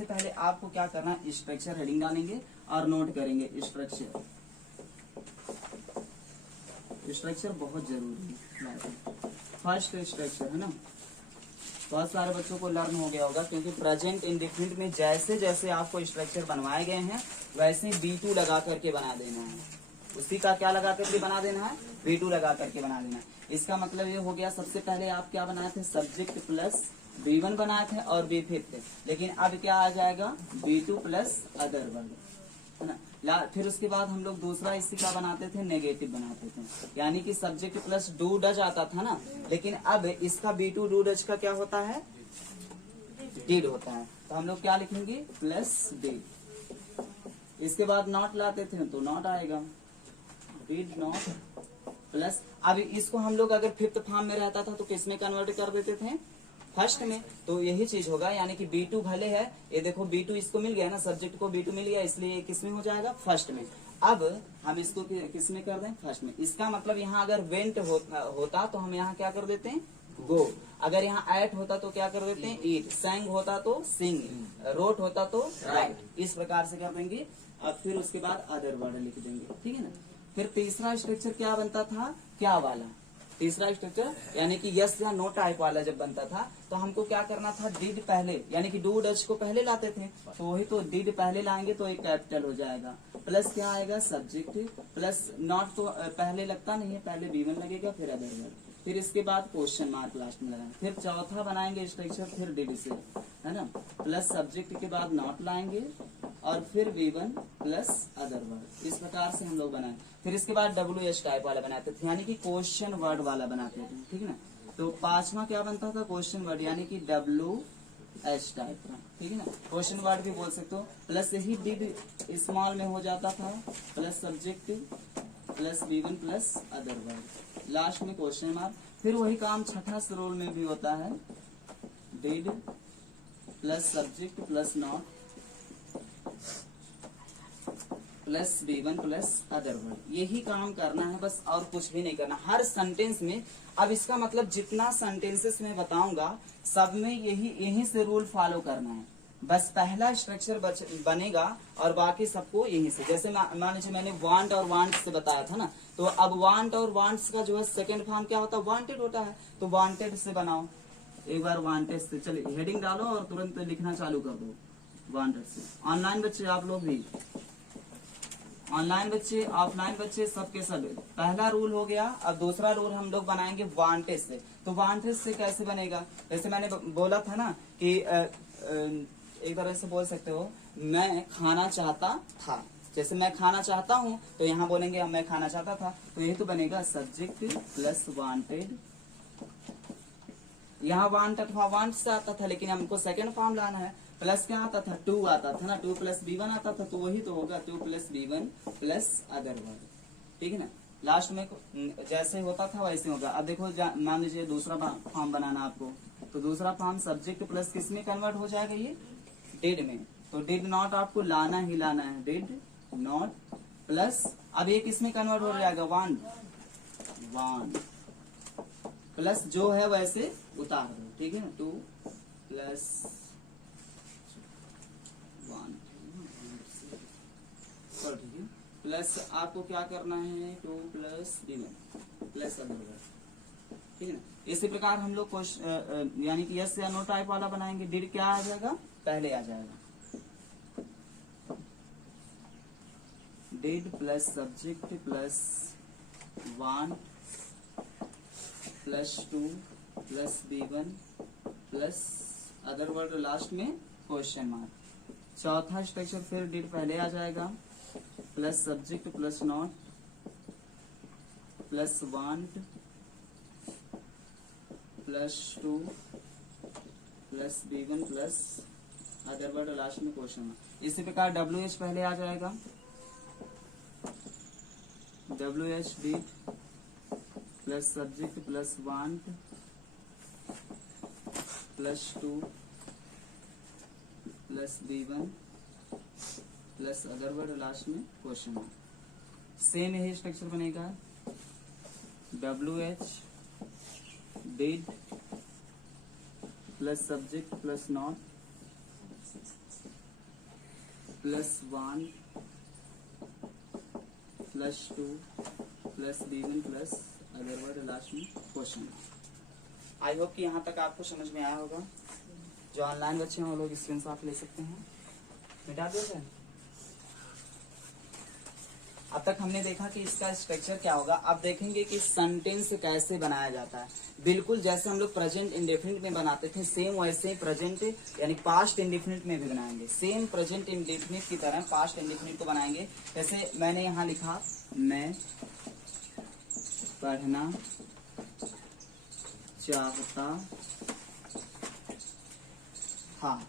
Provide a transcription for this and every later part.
सबसे पहले आपको क्या करना है, स्ट्रक्चर हेडिंग डालेंगे और नोट करेंगे स्ट्रक्चर। स्ट्रक्चर बहुत जरूरी है। फर्स्ट स्ट्रक्चर है ना, बहुत सारे बच्चों को लर्न हो गया होगा, क्योंकि प्रेजेंट इंडेफिनिट में जैसे जैसे आपको स्ट्रक्चर बनवाए गए हैं वैसे B2 लगा करके बना देना है। उसी का क्या लगा करके बना देना है, B2 लगा करके बना देना है। इसका मतलब ये हो गया, सबसे पहले आप क्या बनाए थे, सब्जेक्ट प्लस B1 बनाए थे और B5 थे, लेकिन अब क्या आ जाएगा, B2 प्लस अदर वर्ड, है ना। फिर उसके बाद हम लोग दूसरा इसी का बनाते थे, नेगेटिव बनाते थे, यानी कि सब्जेक्ट प्लस डू डज आता था ना, लेकिन अब इसका B2 डू डज का क्या होता है, डिड होता है। तो हम लोग क्या लिखेंगे, प्लस डिड। इसके बाद नॉट लाते थे तो नॉट आएगा, डिड नॉट प्लस। अब इसको हम लोग अगर फिफ्थ फॉर्म में रहता था तो किस में कन्वर्ट कर देते थे, फर्स्ट में। तो यही चीज होगा, यानी कि B2 भले है, ये देखो B2 इसको मिल गया ना, सब्जेक्ट को B2 मिल गया, इसलिए ये किस में हो जाएगा, फर्स्ट में। अब हम इसको किस में कर दें, फर्स्ट में। इसका मतलब यहाँ अगर वेंट होता तो हम यहाँ क्या कर देते हैं, गो। अगर यहाँ एट होता तो क्या कर देते हैं, ईट। सैंग होता तो सिंग, रोट होता तो राइट। इस प्रकार से कर देंगे। अब फिर उसके बाद अदर वर्ड लिख देंगे, ठीक है ना। फिर तीसरा स्ट्रक्चर क्या बनता था, क्या वाला। तीसरा स्ट्रक्चर यानी कि यस या नो टाइप वाला जब बनता था तो हमको क्या करना था, डिड पहले, यानी कि डू डच को पहले लाते थे, तो वही तो डिड पहले लाएंगे तो एक कैपिटल हो जाएगा, प्लस क्या आएगा, सब्जेक्ट, प्लस नॉट तो पहले लगता नहीं है, पहले B1 लगेगा फिर अदर वर्ड, फिर इसके बाद क्वेश्चन मार्क लास्ट में लगाएंगे। फिर चौथा बनाएंगे स्ट्रक्चर, फिर डिड से, है ना, प्लस सब्जेक्ट के बाद नॉट लाएंगे और फिर B1 प्लस अदर वर्ड। इस प्रकार से हम लोग बनाए। फिर इसके बाद WH टाइप वाला बनाते थे, यानी कि क्वेश्चन वर्ड वाला बनाते थे, ठीक है ना। तो पांचवा क्या बनता था, क्वेश्चन वर्ड, यानी कि WH टाइप का, ठीक है ना। क्वेश्चन वर्ड भी बोल सकते हो। प्लस यही डिड स्मॉल में हो जाता था, plus subject plus B1 plus other word, last में क्वेश्चन मार्क। फिर वही काम छठा रोल में भी होता है, did plus subject plus not plus B1 plus other word. यही काम करना है बस, और कुछ भी नहीं करना हर सेंटेंस में। अब इसका मतलब जितना सेंटेंसेस में बताऊंगा सब में यही से रूल फॉलो करना है। बस पहला स्ट्रक्चर बनेगा और बाकी सबको यहीं से। जैसे मान लीजिए मैंने वांट और वांट से बताया था ना, तो अब वांट और वांट्स का जो है सेकेंड फॉर्म क्या होता है, वांटेड होता है, तो वांटेड से बनाओ। एक बार वांटेड से, चलिए हेडिंग डालो और तुरंत लिखना चालू कर दो, वांटेड से। ऑनलाइन बच्चे आप लोग भी, ऑनलाइन बच्चे ऑफलाइन बच्चे सबके सब, पहला रूल हो गया। अब दूसरा रूल हम लोग बनाएंगे वांटेड से। तो वांटेड से कैसे बनेगा, जैसे मैंने बोला था ना कि एक तरह से बोल सकते हो, मैं खाना चाहता था। जैसे मैं खाना चाहता हूँ तो यहाँ बोलेंगे मैं खाना चाहता था, तो यही तो बनेगा सब्जेक्ट प्लस वांटेड। यहाँ वांटेड वांट से आता था, लेकिन हमको सेकेंड फॉर्म लाना है। प्लस क्या आता था, 2 आता था ना, 2 प्लस B1 आता था, तो वही तो होगा 2 plus B1 plus other word, ठीक है ना। लास्ट में जैसे होता था वैसे होगा। अब देखो मान लीजिए दूसरा फॉर्म बनाना आपको, तो दूसरा फॉर्म सब्जेक्ट प्लस किस में कन्वर्ट हो जाएगा, ये डिड में। तो डिड नॉट आपको लाना ही लाना है, डिड नॉट प्लस, अब ये किस में कन्वर्ट हो जाएगा, वांट प्लस जो है वैसे उतार दो, ठीक है ना। 2 प्लस ठीक है, प्लस आपको क्या करना है, 2 plus B1 plus other word, ठीक है ना। इसी प्रकार हम लोग यानी कि यस या नो टाइप वाला बनाएंगे। डिड क्या आ जाएगा, पहले आ जाएगा, did plus subject plus want plus 2 plus B1 plus other word, last में क्वेश्चन मार्क। चौथा स्ट्रक्चर फिर डिड पहले आ जाएगा, plus subject plus not plus want plus 2 plus B1 plus other word, last में क्वेश्चन मार्क। इसी प्रकार WH पहले आ जाएगा, WH did plus subject plus want plus 2 plus B1 plus other word, last में क्वेश्चन मार्क। सेम यही structure बनेगा, WH did plus subject plus not +1 +2 +B1 plus other word last में question. I hope कि यहाँ तक आपको समझ में आया होगा। जो ऑनलाइन बच्चे हैं वो लोग स्क्रीनशॉट ले सकते हैं। मिटा दो सर। अब तक हमने देखा कि इसका स्ट्रक्चर क्या होगा। अब देखेंगे कि सेंटेंस कैसे बनाया जाता है। बिल्कुल जैसे हम लोग प्रेजेंट इंडेफिनिट में बनाते थे सेम वैसे ही प्रेजेंट यानी पास्ट इंडेफिनिट में भी बनाएंगे। सेम प्रेजेंट इंडेफिनिट की तरह पास्ट इंडेफिनिट को बनाएंगे। जैसे मैंने यहाँ लिखा मैं पढ़ना चाहता, हाँ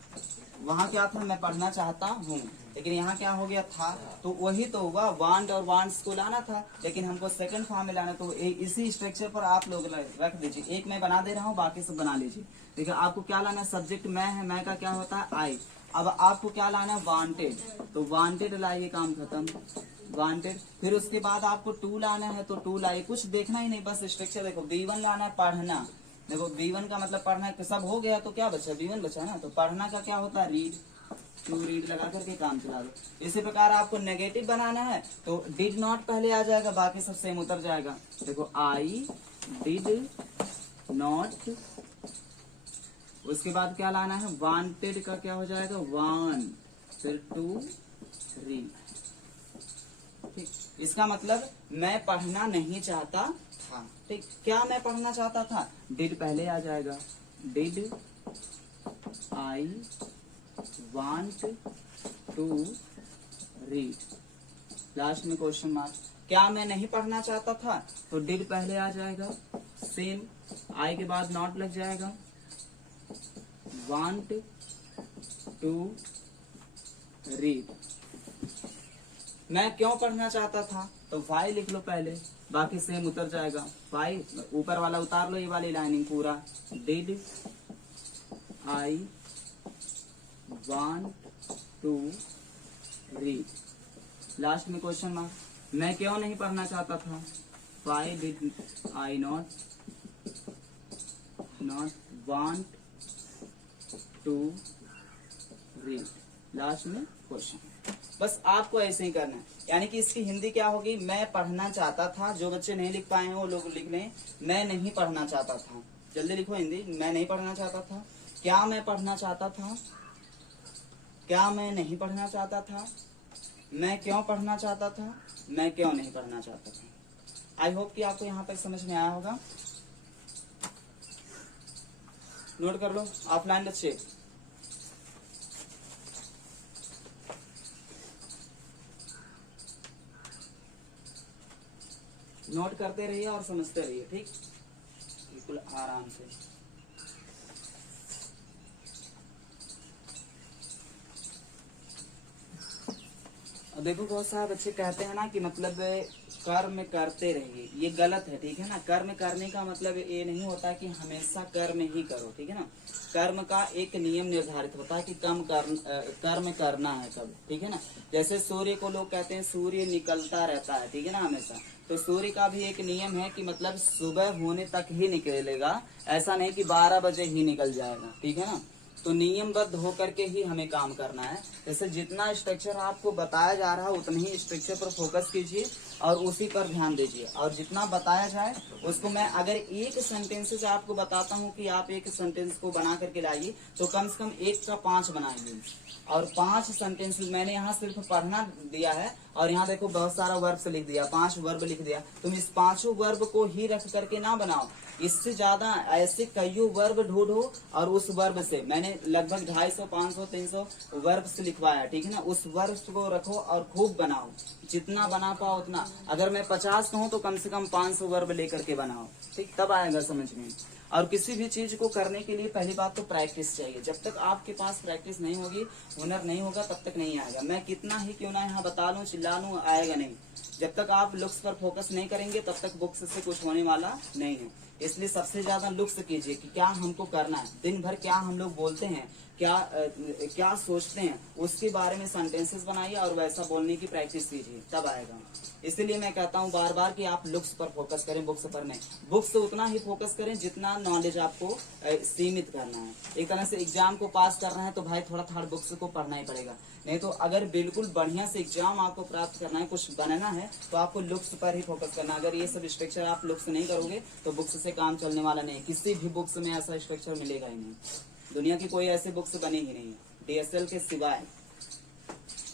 वहाँ क्या था, मैं पढ़ना चाहता हूँ, लेकिन यहाँ क्या हो गया था, तो वही तो होगा, वांट और वांट्स को लाना था, लेकिन हमको सेकंड फॉर्म में लाना। तो इसी स्ट्रक्चर पर आप लोग रख दीजिए। एक मैं बना दे रहा हूँ, बाकी सब बना लीजिए। देखिए आपको क्या लाना है, सब्जेक्ट मैं है, मैं का क्या होता है आई। अब आपको क्या लाना है, वांटेड, तो वांटेड लाइए, काम खत्म, वांटेड। फिर उसके बाद आपको टू लाना है, तो टू लाइए। कुछ देखना ही नहीं, बस स्ट्रक्चर देखो। B1 लाना है, पढ़ना। देखो B1 का मतलब पढ़ना है, सब हो गया तो क्या बचा, B1 बचा ना। तो पढ़ना का क्या होता है, रीड, टू रीड लगा करके काम चला दो। इसी प्रकार आपको नेगेटिव बनाना है तो डिड नॉट पहले आ जाएगा, बाकी सब सेम उतर जाएगा। देखो आई डिड नॉट, उसके बाद क्या लाना है, वांटेड का क्या हो जाएगा, वान, फिर टू रीड। ठीक, इसका मतलब मैं पढ़ना नहीं चाहता था। ठीक, क्या मैं पढ़ना चाहता था, डिड पहले आ जाएगा, did I want to read, last में क्वेश्चन मार्क। क्या मैं नहीं पढ़ना चाहता था, तो डिड पहले आ जाएगा, सेम आई के बाद नॉट लग जाएगा, वांट टू रीड। मैं क्यों पढ़ना चाहता था, तो वाई लिख लो पहले, बाकी सेम उतर जाएगा। वाई ऊपर वाला उतार लो, ये वाली लाइनिंग पूरा, did I want to read, last में क्वेश्चन मार्क। मैं क्यों नहीं पढ़ना चाहता था, why did I not want to read, last में क्वेश्चन। बस आपको ऐसे ही करना है। यानी कि इसकी हिंदी क्या होगी, मैं पढ़ना चाहता था। जो बच्चे नहीं लिख पाए हैं वो लोग लिख लें, मैं नहीं पढ़ना चाहता था। जल्दी लिखो हिंदी, मैं नहीं पढ़ना चाहता था। क्या मैं पढ़ना चाहता था, क्या मैं नहीं पढ़ना चाहता था, मैं क्यों पढ़ना चाहता था, मैं क्यों नहीं पढ़ना चाहता था। आई होप कि आपको यहाँ तक समझ में आया होगा। नोट कर लो ऑफलाइन बच्चे। नोट करते रहिए और समझते रहिए, ठीक, बिल्कुल आराम से। देखो बहुत सारे बच्चे कहते हैं ना कि मतलब कर्म करते रहिए, ये गलत है, ठीक है ना। कर्म करने का मतलब ये नहीं होता कि हमेशा कर्म ही करो, ठीक है ना। कर्म का एक नियम निर्धारित होता है कि कर्म करना है कब, ठीक है ना। जैसे सूर्य को लोग कहते हैं सूर्य निकलता रहता है, ठीक है ना, हमेशा। तो सूर्य का भी एक नियम है कि मतलब सुबह होने तक ही निकलेगा, ऐसा नहीं कि 12 बजे ही निकल जाएगा, ठीक है ना। तो नियमबद्ध होकर के ही हमें काम करना है। जैसे जितना स्ट्रक्चर आपको बताया जा रहा है उतने ही स्ट्रक्चर पर फोकस कीजिए और उसी पर ध्यान दीजिए। और जितना बताया जाए उसको मैं अगर एक सेंटेंस से आपको बताता हूँ कि आप एक सेंटेंस को बना करके लाइए, तो कम से कम 1 का 5 बनाइए। और 5 सेंटेंस मैंने यहाँ सिर्फ पढ़ना दिया है, और यहाँ देखो बहुत सारा वर्ब से लिख दिया, 5 वर्ब लिख दिया। तुम इस 5 वर्ब को ही रख करके ना बनाओ, इससे ज्यादा ऐसे कईयों वर्ब ढूंढो और उस वर्ब से मैंने लगभग 250, 500, 300 वर्ब से लिखवाया, ठीक है ना। उस वर्ब को रखो और खूब बनाओ, जितना बना पाओ उतना। अगर मैं 50 कहूँ तो कम से कम 500 वर्ब लेकर के बनाओ, ठीक, तब आएगा समझ में। और किसी भी चीज को करने के लिए पहली बात तो प्रैक्टिस चाहिए। जब तक आपके पास प्रैक्टिस नहीं होगी, हुनर नहीं होगा, तब तक नहीं आएगा। मैं कितना ही क्यों ना यहाँ बता लूं, चिल्ला लूं, आएगा नहीं। जब तक आप लुक्स पर फोकस नहीं करेंगे तब तक बुक्स से कुछ होने वाला नहीं है। इसलिए सबसे ज्यादा लुक्स कीजिए कि क्या हमको करना है, दिन भर क्या हम लोग बोलते हैं, क्या सोचते हैं उसके बारे में सेंटेंसेस बनाइए और वैसा बोलने की प्रैक्टिस कीजिए, तब आएगा। इसीलिए मैं कहता हूँ बार बार कि आप लुक्स पर फोकस करें, बुक्स पर नहीं। बुक्स उतना ही फोकस करें जितना नॉलेज आपको सीमित करना है। एक तरह से एग्जाम को पास करना है तो भाई थोड़ा थोड़ा बुक्स को पढ़ना ही पड़ेगा, नहीं तो अगर बिल्कुल बढ़िया से एग्जाम आपको प्राप्त करना है, कुछ बनना है, तो आपको लुक्स पर ही फोकस करना है। अगर ये सब स्ट्रक्चर आप लुक्स नहीं करोगे तो बुक्स से काम चलने वाला नहीं। किसी भी बुक्स में ऐसा स्ट्रक्चर मिलेगा ही नहीं, दुनिया की कोई ऐसी बुक्स बनी ही नहीं है डीएसएल के सिवाय,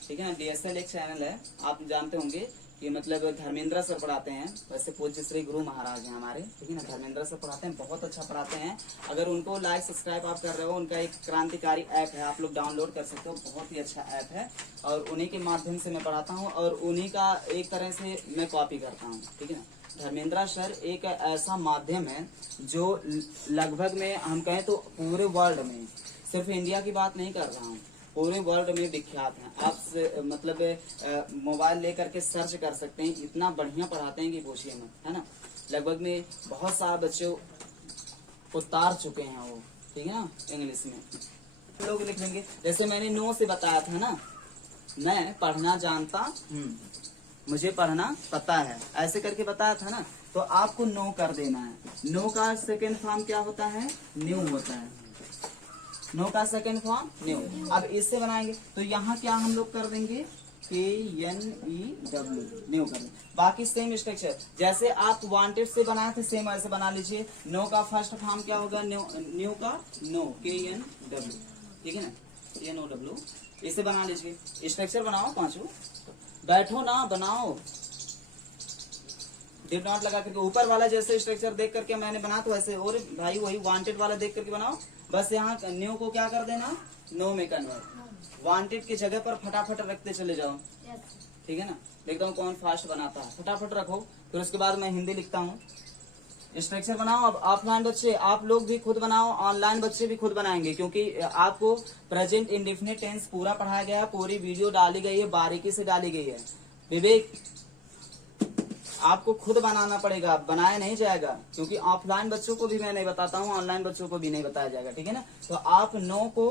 ठीक है ना। डीएसएल एक चैनल है, आप जानते होंगे कि मतलब धर्मेंद्र सर पढ़ाते हैं, वैसे पूज्य श्री गुरु महाराज हैं हमारे, ठीक है ना। धर्मेंद्र सर पढ़ाते हैं, बहुत अच्छा पढ़ाते हैं। अगर उनको लाइक सब्सक्राइब आप कर रहे हो, उनका एक क्रांतिकारी ऐप है, आप लोग डाउनलोड कर सकते हो, बहुत ही अच्छा ऐप है। और उन्हीं के माध्यम से मैं पढ़ाता हूँ और उन्हीं का एक तरह से मैं कॉपी करता हूँ, ठीक है ना। धर्मेंद्र सर एक ऐसा माध्यम है जो लगभग में हम कहें तो पूरे वर्ल्ड में, सिर्फ इंडिया की बात नहीं कर रहा हूँ, पूरे वर्ल्ड में विख्यात हैं। आप मतलब मोबाइल लेकर के सर्च कर सकते हैं, इतना बढ़िया पढ़ाते हैं कि पूछिए मत, है ना। लगभग में बहुत सारे बच्चों को उतार चुके हैं वो, ठीक है ना। इंग्लिश में लोग लिख लेंगे, जैसे मैंने नो से बताया था ना, मैं पढ़ना जानता हूँ, मुझे पढ़ना पता है, ऐसे करके बताया था ना। तो आपको नो कर देना है। नो का सेकेंड फॉर्म क्या होता है? न्यू होता है। नो का सेकेंड फॉर्म न्यू। अब इससे बनाएंगे तो यहाँ क्या हम लोग कर देंगे? KNEW, न्यू कर देंगे। बाकी सेम स्ट्रक्चर जैसे आप वांटेड से बनाए थे, सेम ऐसे बना लीजिए। नो का फर्स्ट फॉर्म क्या होगा? न्यू का नो, KNW, ठीक है ना, KNOW, इसे बना लीजिए। स्ट्रक्चर बनाओ पांचों, बैठो ना, बनाओ। डिड नॉट लगा करके ऊपर वाला जैसे स्ट्रक्चर देख करके मैंने बना, तो ऐसे और भाई वही वांटेड वाला देख करके बनाओ। बस यहाँ न्यू को क्या कर देना? नो में कन्वर्ट। वांटेड की जगह पर फटाफट रखते चले जाओ, ठीक है ना। देखता हूँ कौन फास्ट बनाता है, फटाफट रखो। फिर उसके बाद मैं हिंदी लिखता हूँ। स्ट्रक्चर बनाओ। अब ऑफलाइन बच्चे आप लोग भी खुद बनाओ, ऑनलाइन बच्चे भी खुद बनाएंगे, क्योंकि आपको प्रेजेंट इंडेफिनिट टेंस पूरा पढ़ाया गया है, पूरी वीडियो डाली गई है, बारीकी से डाली गई है। विवेक, आपको खुद बनाना पड़ेगा, बनाया नहीं जाएगा, क्योंकि ऑफलाइन बच्चों को भी मैं नहीं बताता हूँ, ऑनलाइन बच्चों को भी नहीं बताया जाएगा, ठीक है ना। तो आप नो को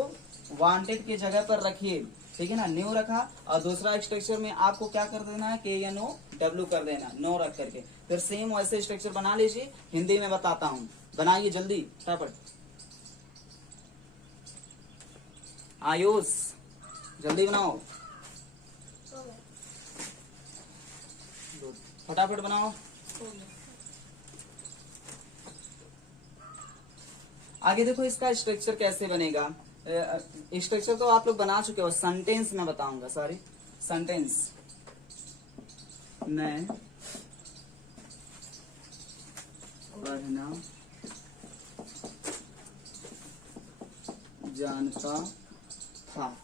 वांटेड की जगह पर रखिए, ठीक है ना। न्यू रखा और दूसरा स्ट्रक्चर में आपको क्या कर देना है? KNOW कर देना, नो रख करके। फिर सेम वैसे स्ट्रक्चर बना लीजिए। हिंदी में बताता हूँ, बनाइए जल्दी फटाफट। आयुष जल्दी बनाओ, फटाफट बनाओ। आगे देखो इसका स्ट्रक्चर कैसे बनेगा। स्ट्रक्चर तो आप लोग बना चुके हो, सेंटेंस में बताऊंगा। Sorry, sentence. मैं पढ़ना जानता था,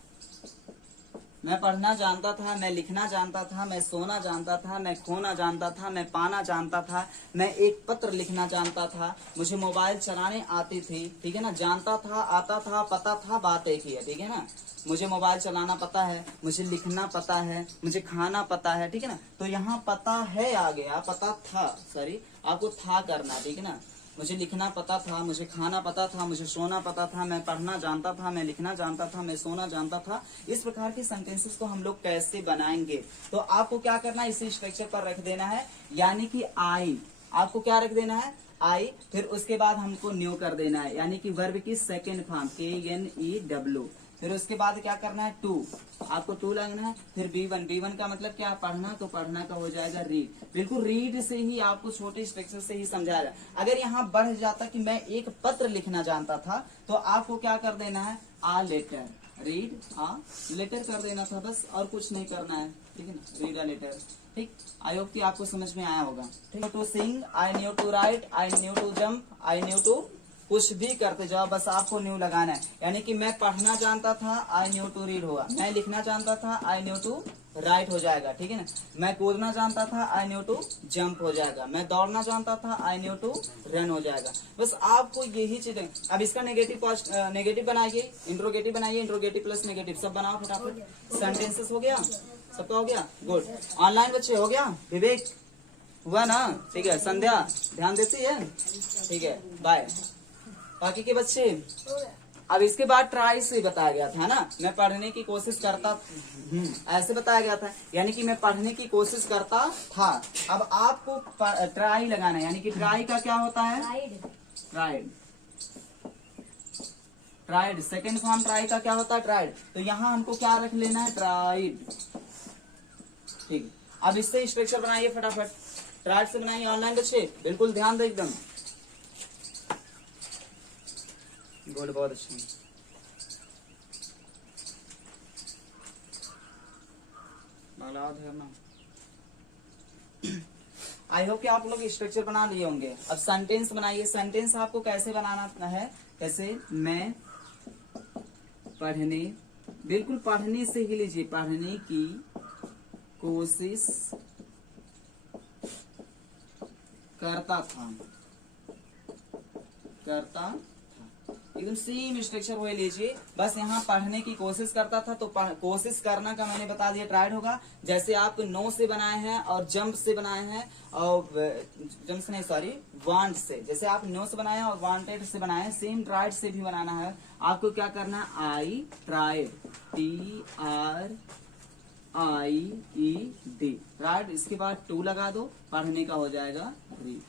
मैं पढ़ना जानता था, मैं लिखना जानता था, मैं सोना जानता था, मैं खोना जानता था, मैं पाना जानता था, मैं एक पत्र लिखना जानता था, मुझे मोबाइल चलाने आती थी, ठीक है ना। जानता था, आता था, पता था, बात एक ही है, ठीक है ना। मुझे मोबाइल चलाना पता है, मुझे लिखना पता है, मुझे खाना पता है, ठीक है ना। तो यहाँ पता है आ गया, पता था, सॉरी आपको था करना, ठीक है ना। मुझे लिखना पता था, मुझे खाना पता था, मुझे सोना पता था, मैं पढ़ना जानता था, मैं लिखना जानता था, मैं सोना जानता था। इस प्रकार के सेंटेंसेस को हम लोग कैसे बनाएंगे? तो आपको क्या करना है? इसी स्ट्रक्चर पर रख देना है, यानी कि आई। आपको क्या रख देना है? आई। फिर उसके बाद हमको न्यू कर देना है, यानी कि वर्ब की सेकेंड फॉर्म KNEW। फिर उसके बाद क्या करना है? टू, आपको टू लगना है। फिर B1 का मतलब क्या? पढ़ना, तो पढ़ना का हो जाएगा रीड। बिल्कुल रीड से ही आपको छोटे स्ट्रक्चर से ही समझाया जाए। अगर यहाँ बढ़ जाता कि मैं एक पत्र लिखना जानता था, तो आपको क्या कर देना है? A letter, read a letter कर देना था, बस और कुछ नहीं करना है, ठीक है ना। रीड आ लेटर, ठीक। आई होप कि आपको समझ में आया होगा। ठीक, to sing, I knew to write, I knew to jump, I knew to, कुछ भी करते जाओ, बस आपको न्यू लगाना है। यानी कि मैं पढ़ना जानता था, आई न्यू टू रीड होगा। मैं लिखना जानता था, आई न्यू टू राइट हो जाएगा, ठीक है ना। मैं कूदना जानता था, आई न्यू टू जंप हो जाएगा। मैं दौड़ना जानता था, आई न्यू टू रन हो जाएगा। बस आपको यही चीजें। अब इसका नेगेटिव बनाइए, इंट्रोगेटिव बनाइए, इंट्रोगेटिव प्लस नेगेटिव सब बनाओ फटाफट। सेंटेंसेस हो गया, सबका हो गया, गुड। ऑनलाइन बच्चे हो गया? विवेक हुआ ना? ठीक है। संध्या ध्यान देती है? ठीक है, बाय। बाकी के बच्चे अब इसके बाद ट्राई से बताया गया था ना, मैं पढ़ने की कोशिश करता, ऐसे बताया गया था, यानी कि मैं पढ़ने की कोशिश करता था। अब आपको ट्राई लगाना है, यानी कि ट्राई का क्या होता है, tried. Tried second form try का क्या होता है, ट्राइड। तो यहाँ हमको क्या रख लेना है, ट्राइड। ठीक, अब इससे स्ट्रक्चर बनाइए फटाफट, ट्राइड से बनाइए ऑनलाइन बच्चे, बिल्कुल ध्यान दो एकदम। गुड, बहुत अच्छा। आई होप कि आप लोग स्ट्रक्चर बना लिए होंगे। अब सेंटेंस बनाइए। सेंटेंस आपको कैसे बनाना है, कैसे, मैं पढ़ने, बिल्कुल पढ़ने से ही लीजिए, पढ़ने की कोशिश करता था, एकदम सेम स्ट्रक्चर वही लीजिए, बस यहाँ पढ़ने की कोशिश करता था, तो कोशिश करना का मैंने बता दिया ट्राइड होगा। जैसे आप नो से बनाए हैं और जंप से बनाए हैं, और जंप से नहीं, सॉरी, वांट से, जैसे आप नो से बनाए हैं और वांटेड से बनाए हैं, सेम ट्राइड से भी बनाना है। आपको क्या करना है, आई ट्राइड, TRIED, ट्राइड, इसके बाद 2 लगा दो, पढ़ने का हो जाएगा रीड,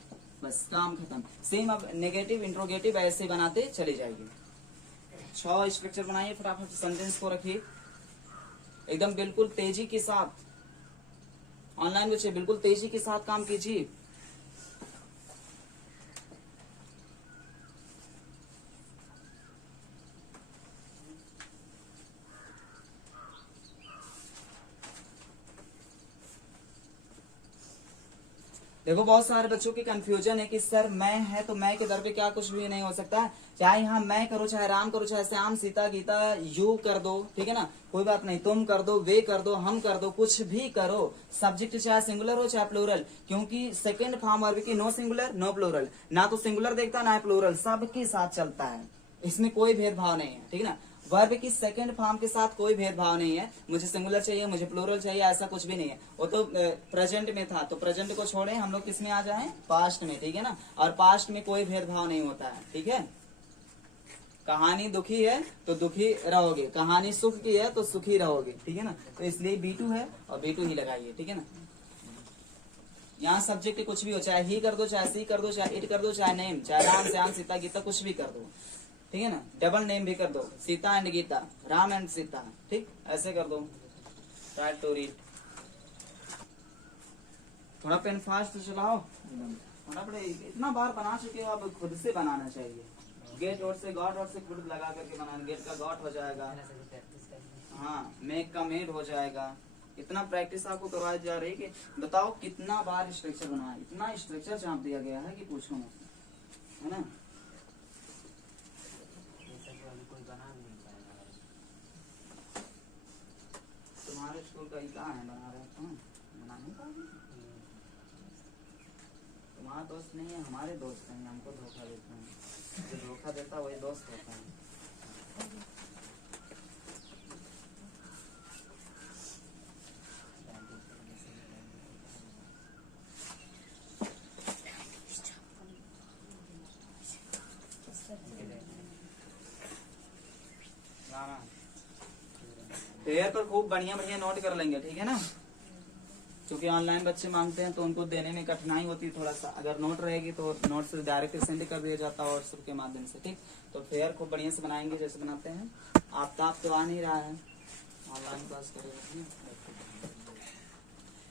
बस काम खत्म। सेम अब नेगेटिव इंट्रोगेटिव ऐसे बनाते चले जाएंगे। 6 स्ट्रक्चर बनाइए फटाफट, सेंटेंस को रखिए एकदम बिल्कुल तेजी के साथ। ऑनलाइन बच्चे बिल्कुल तेजी के साथ काम कीजिए। देखो बहुत सारे बच्चों की कंफ्यूजन है कि सर मैं है तो मैं के दर पे क्या कुछ भी नहीं हो सकता, चाहे यहाँ मैं करो, चाहे राम करो, चाहे श्याम, सीता, गीता, यू कर दो, ठीक है ना, कोई बात नहीं, तुम कर दो, वे कर दो, हम कर दो, कुछ भी करो, सब्जेक्ट चाहे सिंगुलर हो चाहे प्लूरल, क्योंकि सेकंड फॉर्म वर्ब की नो सिंगुलर नो प्लूरल, ना तो सिंगुलर देखता ना प्लूरल, सबके साथ चलता है, इसमें कोई भेदभाव नहीं है, ठीक है ना। वर्ब की सेकंड फॉर्म के साथ कोई भेदभाव नहीं है, मुझे सिंगुलर चाहिए, मुझे प्लूरल चाहिए, ऐसा कुछ भी नहीं है। वो तो प्रेजेंट में था, तो प्रेजेंट को छोड़े, हम लोग किस में आ जाएं, पास्ट में, ठीक है ना। और पास्ट में कोई भेदभाव नहीं होता है, ठीक है। कहानी दुखी है तो दुखी रहोगे, कहानी सुख की है तो सुखी रहोगे, ठीक है ना। तो इसलिए B2 है और B2 ही लगाइए, ठीक है ना। यहाँ सब्जेक्ट कुछ भी हो, चाहे ही कर दो, चाहे सी कर दो, चाहे इट कर दो, चाहे नेम, चाहे राम, श्याम, सीता, गीता, कुछ भी कर दो, ठीक है ना। डबल नेम भी कर दो, सीता एंड गीता, राम एंड सीता, ठीक, ऐसे कर दो। ट्राई टू रीड, थोड़ा पेन फास्ट चलाओ, फटाफट, इतना बार बना चुके हो, अब खुद से बनाना चाहिए। गेट और से गॉट और से खुद लगा करके बनाना, गेट का गॉट हो जाएगा, हाँ, मेक का मेड हो जाएगा। इतना प्रैक्टिस आपको करवाई जा रही है कि बताओ कितना बार स्ट्रक्चर बनाया, इतना स्ट्रक्चर चाप दिया गया है कि पूछो मत, है ना। तुम्हारे स्कूल का क्या है, बना रहे हो, बना नहीं पाओगे, तुम्हारा दोस्त नहीं है, हमारे दोस्त हैं, हमको धोखा देते हैं, जो धोखा देता वही दोस्त होता है। पेयर पर खूब बढ़िया बढ़िया नोट कर लेंगे, ठीक है ना, क्योंकि ऑनलाइन बच्चे मांगते हैं तो उनको देने में कठिनाई होती है थोड़ा सा। अगर नोट रहेगी तो नोट से डायरेक्ट सेंड कर दिया जाता है व्हाट्सएप के माध्यम से, ठीक। तो फेयर खूब बढ़िया से बनाएंगे जैसे बनाते हैं। आफ्ताब तो आ नहीं रहा है, ऑनलाइन क्लास करेगा।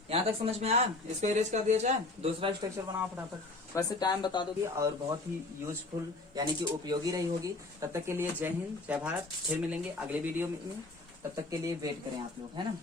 यहाँ तक समझ में आया, इसको इरेज कर दिया जाए, दूसरा स्ट्रक्चर बनाओ फटाफट। वैसे टाइम बता दोगी और बहुत ही यूजफुल यानी कि उपयोगी रही होगी। तब तक के लिए जय हिंद, जय भारत। फिर मिलेंगे अगले वीडियो में, तब तक के लिए वेट करें आप लोग, है ना।